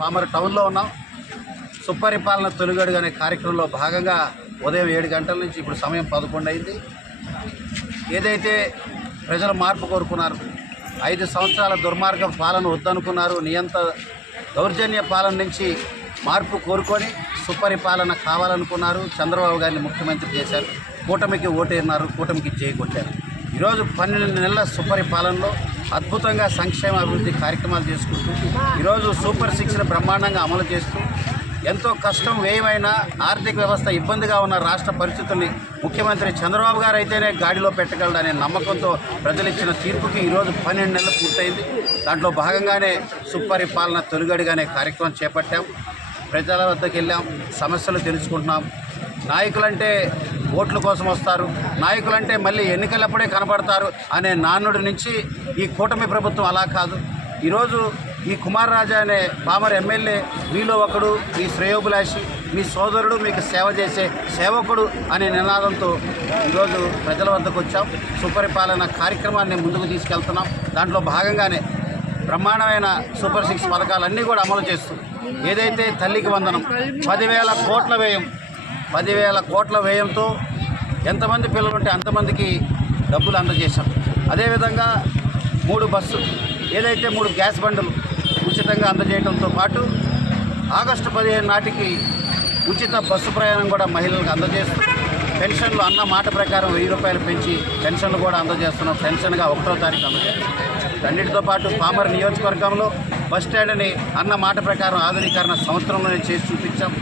Palmar టౌన్లో ఉన్నాం. సుపరిపాలన తొలిగడుగు అనే కార్యక్రమంలో భాగంగా ఉదయం ఏడు గంటల నుంచి ఇప్పుడు సమయం పదకొండు అయింది. ఏదైతే ప్రజలు మార్పు కోరుకున్నారు ఐదు సంవత్సరాల దుర్మార్గం పాలన వద్దనుకున్నారు నియంత దౌర్జన్య పాలన నుంచి మార్పు కోరుకొని సుపరిపాలన కావాలనుకున్నారు చంద్రబాబు గారిని ముఖ్యమంత్రి చేశారు. కూటమికి ఓటేరినారు కూటమికి చేయకొట్టారు ఈరోజు పన్నెండు నెలల సుపరిపాలనలో అద్భుతంగా సంక్షేమ అభివృద్ధి కార్యక్రమాలు చేసుకుంటూ ఈరోజు సూపర్ సిక్స్ని బ్రహ్మాండంగా అమలు చేస్తూ ఎంతో కష్టం వ్యయమైన ఆర్థిక వ్యవస్థ ఇబ్బందిగా ఉన్న రాష్ట్ర పరిస్థితుల్ని ముఖ్యమంత్రి చంద్రబాబు గారు అయితేనే గాడిలో పెట్టగలడనే నమ్మకంతో ప్రజలు ఇచ్చిన తీర్పుకి ఈరోజు పన్నెండు నెలలు పూర్తయింది. దాంట్లో భాగంగానే సుపరిపాలన తొలిగడిగానే కార్యక్రమం చేపట్టాం. ప్రజల వద్దకు వెళ్ళాం సమస్యలు తెలుసుకుంటున్నాం. నాయకులంటే ఓట్ల కోసం వస్తారు. నాయకులంటే మళ్ళీ ఎన్నికలప్పుడే కనబడతారు అనే నానుడి నుంచి ఈ కూటమి ప్రభుత్వం అలా కాదు. ఈరోజు ఈ కుమార్ రాజా అనే పామర్ ఎమ్మెల్యే మీలో ఒకడు మీ శ్రేయోభిలాషి మీ సోదరుడు మీకు సేవ చేసే సేవకుడు అనే నినాదంతో ఈరోజు ప్రజల వద్దకు వచ్చాం. సుపరిపాలన కార్యక్రమాన్ని ముందుకు తీసుకెళ్తున్నాం. దాంట్లో భాగంగానే బ్రహ్మాండమైన సూపర్ సిక్స్ పథకాలన్నీ కూడా అమలు చేస్తూ ఏదైతే తల్లికి వందనం పదివేల కోట్ల వ్యయం పదివేల కోట్ల వ్యయంతో ఎంతమంది పిల్లలు ఉంటే అంతమందికి డబ్బులు అందజేశాం. అదేవిధంగా మూడు బస్సు ఏదైతే మూడు గ్యాస్ బండ్లు ఉచితంగా అందజేయడంతో పాటు ఆగస్టు పదిహేను నాటికి ఉచిత బస్సు ప్రయాణం కూడా మహిళలకు అందజేస్తూ పెన్షన్లు అన్న మాట ప్రకారం వెయ్యి రూపాయలు పెంచి పెన్షన్లు కూడా అందజేస్తున్నాం. పెన్షన్గా ఒకటో తారీఖు అందజేస్తున్నాం. అన్నిటితో పాటు పామర్ నియోజకవర్గంలో బస్ స్టాండ్ని అన్న మాట ప్రకారం ఆధునీకరణ సంవత్సరంలోనే చేసి చూపించాం.